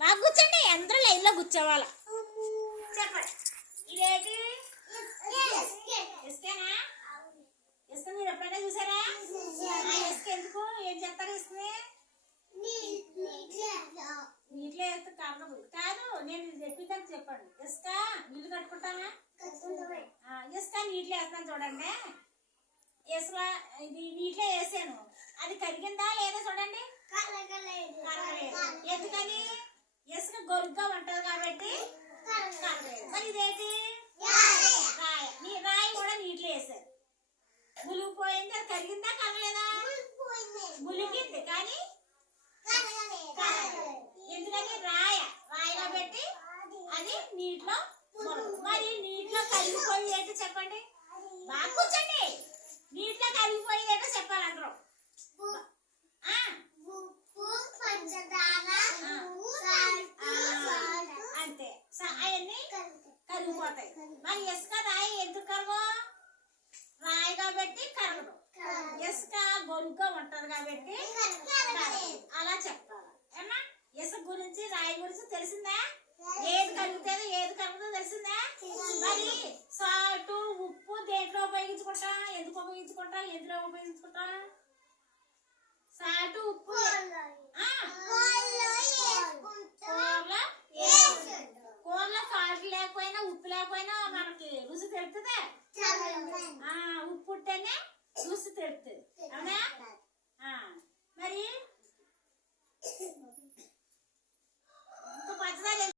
బాగా కూర్చోండి అందరూ లైన్లో చెప్పండి. ఇదేంటి? ఇసుకేనా ఇసుక మీరు ఎప్పుడైనా చూసారా? ఆ ఇసుక ఎందుకు? ఏం చెప్తారు ఇసుకని నీటిలో వేస్తే కారణం కాదు నేను ఇది చెప్పిందని చెప్పండి ఇసుక ఇల్లు కట్టుకుంటానా ఆ, ఇసుక నీటిలో వేస్తాను చూడండి. ఇసుక ఇది నీటిలో వేసాను. అది కరిగిందా లేదా చూడండి కరగలేదు ఎందుకని ఇసుక గొరుగ్గా ఉంటది కాబట్టి మరి ఇదేంటి? రాయి నీ రాయి కూడా నీటిలో వేసారు ములిగిపోయింది అది కరిగిందా? కరగలేదా? ములిగింది. కానీ. ఎందుకని? రాయ. రాయిలో పెట్టి అది నీటిలో. మరి నీటిలో కరిగిపోయి ఏంటో చెప్పండి? బాగా కూర్చోండి. కరిగిపోతాయి మరి ఇసుక రాయి ఎందుకు కరగవు రాయి కాబట్టి కరగదు ఇసుక గొరుగ్గా ఉంటది కాబట్టి. అలా చెప్పాలి. ఏమా? ఇసుక గురించి రాయి గురించి తెలిసిందా? ఏది కలుగుతుందో ఏది కలుగుతుందో తెలిసిందా. మరి సాల్ట్ ఉప్పు దేంట్లో ఉపయోగించుకుంటా? ఎందుకు ఉపయోగించుకుంటా? ఎందులో ఉపయోగించుకుంటా? సాల్ట్ రుచి తెలుస్తుందా ఆ, ఉప్పు ఉంటేనే రుచి తెలుస్తుంది అవునా ఆ, మరి